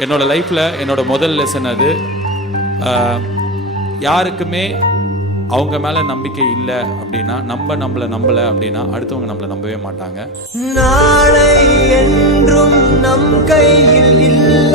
என்னோடய லைஃப்பில் என்னோடய முதல் லெசன் அது. யாருக்குமே அவங்க மேலே நம்பிக்கை இல்லை அப்படின்னா, நம்மளை நம்பலை அப்படின்னா அடுத்தவங்க நம்மளை நம்பவே மாட்டாங்க. நாளை என்றும் நம் கையில் இல்லை.